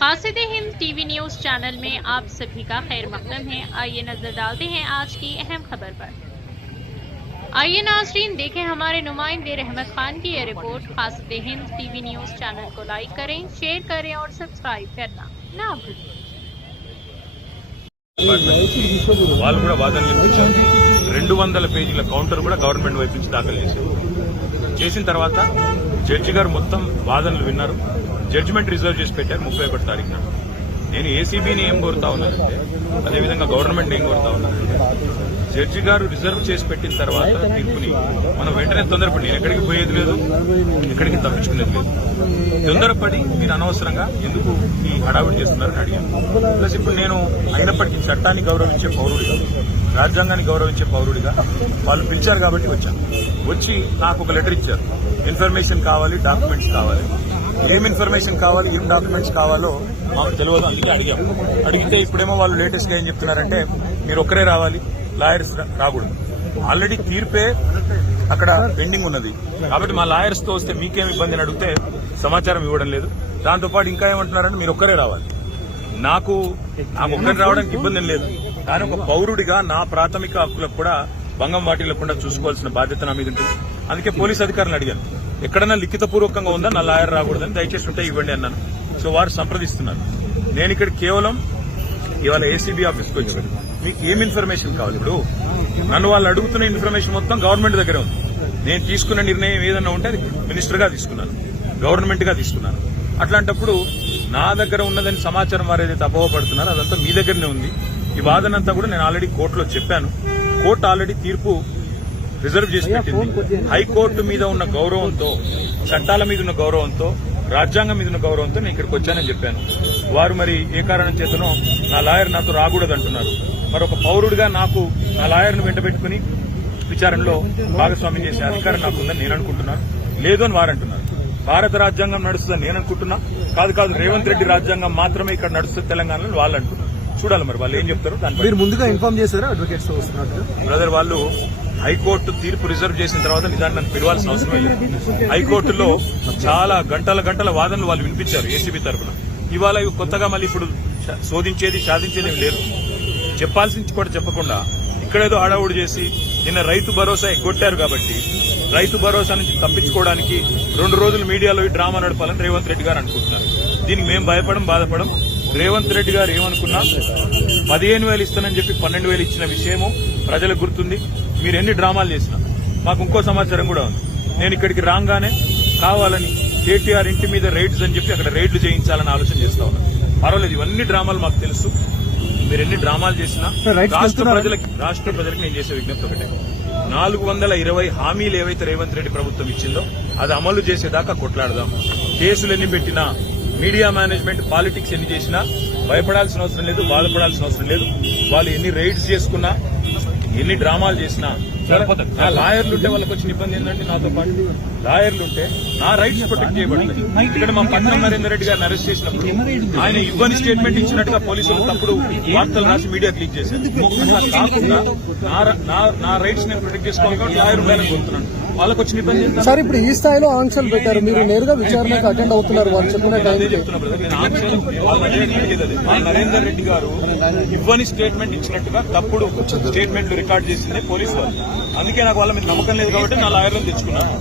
कासिद-ए-हिंद TV news channel में आप सभी का खैर मकदम है। आइए नजर डालते हैं आज की अहम खबर पर। आइए नाज़रीन देखें हमारे नुमाइंदे रहमत खान की ये रिपोर्ट। कासिद-ए-हिंद टीवी न्यूज चैनल को लाइक करें, शेयर करें और सब्सक्राइब करना ना भूलें। వాళ్ళు కూడా వాదనలు వినిపించారు. 200 పేజీల కౌంటర్ కూడా గవర్నమెంట్ వైపు నుంచి దాఖలు చేసిన తర్వాత జడ్జి గారు మొత్తం వాదనలు విన్నారు. జడ్జిమెంట్ రిజర్వ్ చేసి పెట్టారు 31 తారీఖున. నేను ఏసీబీని ఏం కోరుతా ఉన్నానంటే, అదేవిధంగా గవర్నమెంట్ ఏం కోరుతా ఉన్నానంటే, జడ్జి గారు రిజర్వ్ చేసి పెట్టిన తర్వాత తీర్పుని మనం వెంటనే తొందరపడి, నేను ఎక్కడికి పోయేది లేదు, ఎక్కడికి తప్పించుకునేది లేదు, తొందరపడి మీరు అనవసరంగా ఎందుకు ఈ హడావుడి చేస్తున్నారని అడిగాను. ప్లస్ ఇప్పుడు నేను అయినప్పటికీ చట్టాన్ని గౌరవించే పౌరుడిగా, రాజ్యాంగాన్ని గౌరవించే పౌరుడిగా వాళ్ళు పిలిచారు కాబట్టి వచ్చాను. వచ్చి నాకు ఒక లెటర్ ఇచ్చారు. ఇన్ఫర్మేషన్ కావాలి, డాక్యుమెంట్స్ కావాలి. ఏం ఇన్ఫర్మేషన్ కావాలి, ఏం డాక్యుమెంట్స్ కావాలో మాకు తెలియదు. అందుకే అడిగాం. అడిగితే ఇప్పుడేమో వాళ్ళు లేటెస్ట్ గా ఏం చెప్తున్నారంటే, మీరు ఒక్కరే రావాలి, లాయర్స్ రాకూడదు. ఆల్రెడీ తీర్పే అక్కడ పెండింగ్ ఉన్నది కాబట్టి మా లాయర్స్ తో వస్తే మీకేం ఇబ్బంది అని అడిగితే సమాచారం ఇవ్వడం లేదు. దాంతోపాటు ఇంకా ఏమంటున్నారంటే, మీరు ఒక్కరే రావాలి. నాకు ఒక్కరే రావడానికి ఇబ్బంది లేదు, కానీ ఒక పౌరుడిగా నా ప్రాథమిక హక్కులకు కూడా భంగం వాటిల్లకుండా చూసుకోవాల్సిన బాధ్యత నా మీద ఉంటుంది. అందుకే పోలీస్ అధికారులను అడిగాను, ఎక్కడైనా లిఖితపూర్వకంగా ఉందా నా లాయర్ రాకూడదని, దయచేసి ఉంటే ఇవ్వండి అన్నాను. సో వారు సంప్రదిస్తున్నారు. నేను ఇక్కడ కేవలం ఇవాళ ఏసీబీ ఆఫీస్కి వచ్చాను. మీకు ఏం ఇన్ఫర్మేషన్ కావాలి? ఇప్పుడు నన్ను వాళ్ళు అడుగుతున్న ఇన్ఫర్మేషన్ మొత్తం గవర్నమెంట్ దగ్గరే ఉంది. నేను తీసుకున్న నిర్ణయం ఏదన్నా ఉంటే అది మినిస్టర్ గా తీసుకున్నాను, గవర్నమెంట్ గా తీసుకున్నాను. అట్లాంటప్పుడు నా దగ్గర ఉన్నదని సమాచారం వారు ఏదైతే అపోహపడుతున్నారో అదంతా మీ దగ్గరనే ఉంది. ఈ వాదనంతా కూడా నేను ఆల్రెడీ కోర్టులో చెప్పాను. కోర్టు ఆల్రెడీ తీర్పు రిజర్వ్ చేసి పెట్టింది. హైకోర్టు మీద ఉన్న గౌరవంతో, చట్టాల మీద ఉన్న గౌరవంతో, రాజ్యాంగం మీద ఉన్న గౌరవంతో నేను ఇక్కడికి వచ్చానని చెప్పాను. వారు మరి ఏ కారణం చేతనో నా లాయర్ నాతో రాకూడదు అంటున్నారు. మరొక పౌరుడిగా నాకు నా లాయర్ను వెంటబెట్టుకుని విచారణలో భాగస్వామ్యం చేసే అధికారం నాకుందని నేను అనుకుంటున్నాను. లేదు అని వారు అంటున్నారు. భారత రాజ్యాంగం నడుస్తుందని నేను అనుకుంటున్నా. కాదు రేవంత్ రెడ్డి రాజ్యాంగం మాత్రమే ఇక్కడ నడుస్తుంది తెలంగాణలో వాళ్ళు అంటున్నారు. చూడాలి మరి వాళ్ళు ఏం చెప్తారో. దాని ముందుగా ఇన్ఫార్మ్ చేశారా అడ్వకేట్స్ బ్రదర్? వాళ్ళు హైకోర్టు తీర్పు రిజర్వ్ చేసిన తర్వాత నిజాన్ని నన్ను పిలవాల్సిన అవసరం లేదు. హైకోర్టులో చాలా గంటల వాదనలు వాళ్ళు వినిపించారు ఏసీబీ తరఫున. ఇవాళ కొత్తగా మళ్ళీ ఇప్పుడు శోధించేది సాధించేది లేదు. చెప్పాల్సింది కూడా చెప్పకుండా ఇక్కడేదో హడావుడి చేసి నిన్న రైతు భరోసా ఎగ్గొట్టారు కాబట్టి రైతు భరోసా నుంచి తప్పించుకోవడానికి 2 రోజులు మీడియాలో ఈ డ్రామా నడపాలని రేవంత్ రెడ్డి గారు అనుకుంటున్నారు. దీనికి మేము బాధపడం. రేవంత్ రెడ్డి గారు ఏమనుకున్నా 15,000 ఇస్తానని చెప్పి 12,000 ఇచ్చిన విషయము ప్రజలకు గుర్తుంది. మీరు ఎన్ని డ్రామాలు చేసినా మాకు ఇంకో సమాచారం కూడా ఉంది. నేను ఇక్కడికి రాగానే కావాలని కేటీఆర్ ఇంటి మీద రైడ్స్ అని చెప్పి అక్కడ రైడ్లు చేయించాలని ఆలోచన చేస్తా ఉన్నాను. పర్వాలేదు, ఇవన్నీ డ్రామాలు మాకు తెలుసు. మీరు ఎన్ని డ్రామాలు చేసినా రాష్ట్ర ప్రజలకు నేను చేసే విజ్ఞప్తి ఒకటే, 420 హామీలు ఏవైతే రేవంత్ రెడ్డి ప్రభుత్వం ఇచ్చిందో అది అమలు చేసేదాకా కొట్లాడదాం. కేసులు ఎన్ని పెట్టినా, మీడియా మేనేజ్మెంట్ పాలిటిక్స్ ఎన్ని చేసినా భయపడాల్సిన అవసరం లేదు, బాధపడాల్సిన అవసరం లేదు. వాళ్ళు ఎన్ని రైడ్స్ చేసుకున్నా, ఎన్ని డ్రామాలు చేసినా నా లాయర్లు ఉంటే వాళ్ళకి వచ్చిన ఇబ్బంది ఏంటంటే, నాతో పాటు లాయర్లు ఉంటే నా రైట్స్ ప్రొటెక్ట్ చేయబడలేదు. ఇక్కడ మా పట్నం నరేందర్ రెడ్డి గారిని అరెస్ట్ చేసినప్పుడు ఆయన ఇవ్వని స్టేట్మెంట్ ఇచ్చినట్టుగా పోలీసులు తప్పుడు వార్తలు రాసి మీడియాకి లీక్ చేశారు. అట్లా కాకుండా నా రైట్స్ నేను ప్రొటెక్ట్ చేసుకోవాలి, లాయర్ ఉండాలని కోరుతున్నాను. వాళ్ళకి వచ్చిన ఇబ్బంది ఏంటంటే, సార్ ఇప్పుడు ఈ స్థాయిలో ఆంక్షలు పెట్టారు, మీరు నేరుగా విచారణకు అటెండ్ అవుతున్నారు. వాళ్ళు చెప్పిన చెప్తున్నా బ్రదర్, నేను ఆంక్షలు నరేందర్ రెడ్డి గారు ఇవ్వని స్టేట్మెంట్ ఇచ్చినట్టుగా తప్పుడు స్టేట్మెంట్లు రికార్డ్ చేసింది పోలీసు వాళ్ళు. అందుకే నాకు వాళ్ళ మీద నమ్మకం లేదు కాబట్టి నా లాయర్లను తెచ్చుకున్నాను.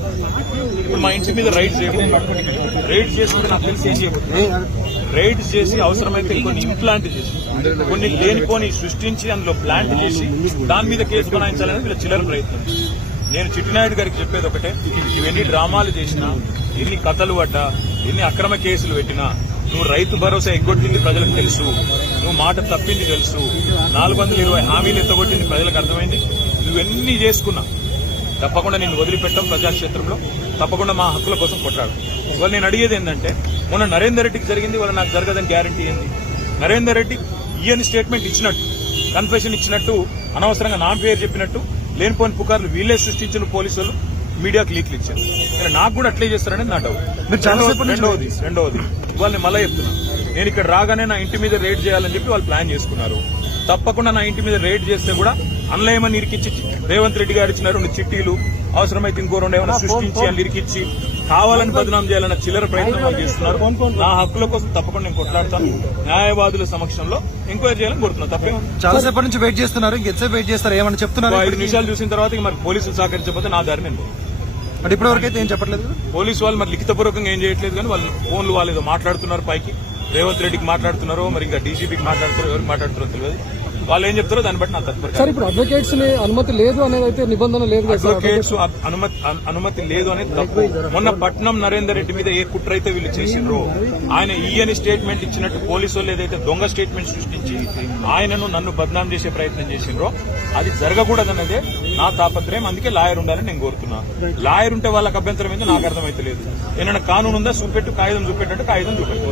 ఇప్పుడు మా ఇంటి మీద రైడ్ చేసి నాకు తెలిసి ఏం చేయబోతుంది, రైడ్ చేసి అవసరమైతే కొన్ని ఇంప్లాంట్ చేసి, కొన్ని లేనిపోని సృష్టించి అందులో ప్లాంట్ చేసి దాని మీద కేసు బనాయించాలని వీళ్ళ చిల్లర ప్రయత్నం. నేను చిట్టినాయుడు గారికి చెప్పేది ఒకటే, ఇవన్నీ డ్రామాలు చేసినా, ఎన్ని కథలు పడ్డా, ఎన్ని అక్రమ కేసులు పెట్టినా, నువ్వు రైతు భరోసా ఎగ్గొట్టింది ప్రజలకు తెలుసు, నువ్వు మాట తప్పింది తెలుసు, 420 హామీలు ఎత్తగొట్టింది ప్రజలకు అర్థమైంది. నువ్వెన్ని చేసుకున్నా తప్పకుండా నేను వదిలిపెట్టాం. ప్రజాక్షేత్రంలో తప్పకుండా మా హక్కుల కోసం కొట్లాడు. ఇవాళ నేను అడిగేది ఏంటంటే, మొన్న నరేందర్ రెడ్డికి జరిగింది, వాళ్ళ నాకు జరగదని గ్యారంటీ ఏంది? నరేందర్ రెడ్డి ఈయన స్టేట్మెంట్ ఇచ్చినట్టు, కన్ఫెషన్ ఇచ్చినట్టు, అనవసరంగా నా పేరు చెప్పినట్టు లేనిపోని పుకార్లు వీళ్ళే సృష్టించిన పోలీసులు మీడియాకు లీక్లు ఇచ్చారు. నాకు కూడా అట్లే చేస్తారనేది నా డౌట్. రెండవది ఇవాళ నేను మళ్ళీ చెప్తున్నా, నేను ఇక్కడ రాగానే నా ఇంటి మీద రైడ్ చేయాలని చెప్పి వాళ్ళు ప్లాన్ చేసుకున్నారు. తప్పకుండా నా ఇంటి మీద రైడ్ చేస్తే కూడా అన్లయమని ఇరికిచ్చి రేవంత్ రెడ్డి గారు ఇచ్చిన 2 చిట్టీలు, అవసరమైతే ఇంకో 2 ఏమైనా సృష్టించి అని ఇరికిచ్చి కావాలని బదనాం చేయాలన్న చిల్లర ప్రయత్నం వాళ్ళు చేస్తున్నారు. నా హక్కుల కోసం తప్పకుండా నేను కొట్లాడతాను. న్యాయవాదుల సమక్షంలో ఎంక్వైరీ చేయాలని కోరుతున్నాను. తప్పే చాలా సేపటి నుంచి వెయిట్ చేస్తున్నారు, ఇంకెంతసేపు వెయిట్ చేస్తారు, ఏమని చెప్తున్నారు? 5 నిమిషాలు చూసిన తర్వాత ఇక మరి పోలీసులు సహకరించకపోతే నా దారి నేను అంటే ఇప్పటివరకు అయితే ఏం చెప్పట్లేదు. పోలీసు వాళ్ళు మరి లిఖితపూర్వకంగా ఏం చేయట్లేదు, కానీ వాళ్ళు ఫోన్లు వాళ్ళు ఏదో మాట్లాడుతున్నారు. పైకి రేవంత్ రెడ్డికి మాట్లాడుతున్నారో మరి ఇంకా డీజీపీకి మాట్లాడుతున్నారో ఎవరికి మాట్లాడుతున్నారో తెలియదు. వాళ్ళు ఏం చెప్తారో దాన్ని బట్టి నా తదుపరి. సార్ ఇప్పుడు అడ్వకేట్స్ అనుమతి లేదు అనేది అయితే నిబంధన లేదు కదా సార్? అడ్వకేట్స్ అనుమతి లేదు అనేది తప్పు. మొన్న పట్నం నరేందర్ రెడ్డి మీద ఏ కుట్ర అయితే వీళ్ళు చేసిండ్రో, ఆయన ఈయని స్టేట్మెంట్ ఇచ్చినట్టు పోలీసు వాళ్ళు ఏదైతే దొంగ స్టేట్మెంట్ సృష్టించి ఆయనను నన్ను బద్నాం చేసే ప్రయత్నం చేసిండ్రో అది జరగకూడదన్నదే నా తాపత్రయం. అందుకే లాయర్ ఉండాలని నేను కోరుతున్నాను. లాయర్ ఉంటే వాళ్ళకి అభ్యంతరం ఏందో నాకు అర్థమైతే లేదు. ఏమైనా కానూన్ ఉందా చూపెట్టు, కాగితం చూపెట్టు, కాగితం చూపెట్టు.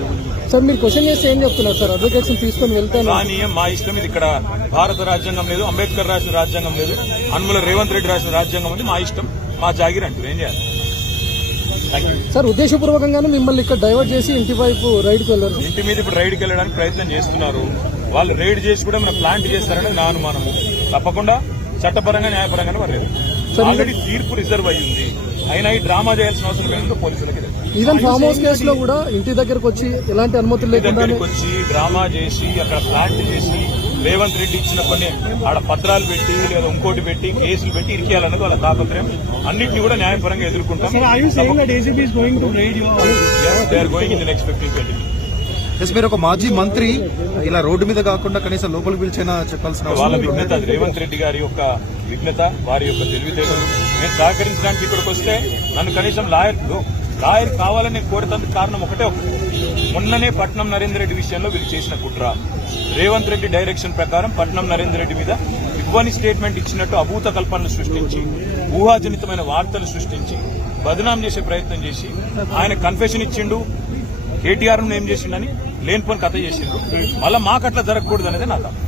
సార్ మీరు క్వశ్చన్ చేస్తే ఏం చెప్తున్నారు సార్? అడ్వకేట్స్ తీసుకొని వెళ్తాను కానీ మా ఇష్టం. ఇది ఇక్కడ భారత రాజ్యాంగం లేదు, అంబేద్కర్ రాసిన రాజ్యాంగం లేదు, అనుమల రేవంత్ రెడ్డి రాసిన రాజ్యాంగం ఉంది. మా ఇష్టం, మా జాగిర్ అంటారు. ఏం చేయాలి? సార్ ఉద్దేశపూర్వకంగానే మిమ్మల్ని ఇక్కడ డైవర్ట్ చేసి ఇంటి వైపు రైడ్కి వెళ్ళారు. ఇంటి మీద ఇప్పుడు రైడ్కి వెళ్ళడానికి ప్రయత్నం చేస్తున్నారు. వాళ్ళు రైడ్ చేసి కూడా మన ప్లాంట్ చేస్తారని నా అనుమానము. తప్పకుండా చట్టపరంగా న్యాయపరంగానే పర్లేదు. ఆల్రెడీ తీర్పు రిజర్వ్ అయ్యింది. అయినా ఈ డ్రామా చేయాల్సిన అవసరం ఏంటో పోలీసులకి తెలుసు. ఈవెన్ ఫామ్ హౌస్ కేసులో కూడా ఇంటి దగ్గరకు వచ్చి ఎలాంటి అనుమతులు లేకుండా దగ్గరికి వచ్చి డ్రామా చేసి అక్కడ ప్లాంట్ చేసి రేవంత్ రెడ్డి ఇచ్చిన కొన్ని ఆడ పత్రాలు పెట్టి లేదా ఇంకోటి పెట్టి కేసులు పెట్టి ఇరికేయాలన్నది వాళ్ళ తాపత్రయం. అన్నింటినీ కూడా న్యాయపరంగా ఎదుర్కొంటాం. Going in the next 15-20 minutes. మీరు ఒక మాజీ మంత్రి ఇలా రోడ్డు మీద కాకుండా కనీసం లోపలికి పిలిచైనా చెప్పాల్సిన వాళ్ళ విఘ్నత, అది రేవంత్ రెడ్డి గారి యొక్క విఘ్నత, వారి యొక్క తెలివితేటలు. నేను సహకరించడానికి ఇక్కడికి వస్తే నన్ను కనీసం లాయర్ కావాలని నేను కోరుతందుకు కారణం ఒకటే. మొన్ననే పట్నం నరేందర్ రెడ్డి విషయంలో వీళ్ళు చేసిన కుట్ర. రేవంత్ రెడ్డి డైరెక్షన్ ప్రకారం పట్నం నరేందర్ రెడ్డి మీద ఇవ్వని స్టేట్మెంట్ ఇచ్చినట్టు అభూత కల్పనలు సృష్టించి, ఊహాజనితమైన వార్తలు సృష్టించి బదనాం చేసే ప్రయత్నం చేసి ఆయన కన్ఫెషన్ ఇచ్చిండు, కేటీఆర్ ఏం చేసిండని లేనిపోని కథ చేసిండ్రు. మళ్ళీ మాకు అట్లా జరగకూడదు అనేది నా థాట్.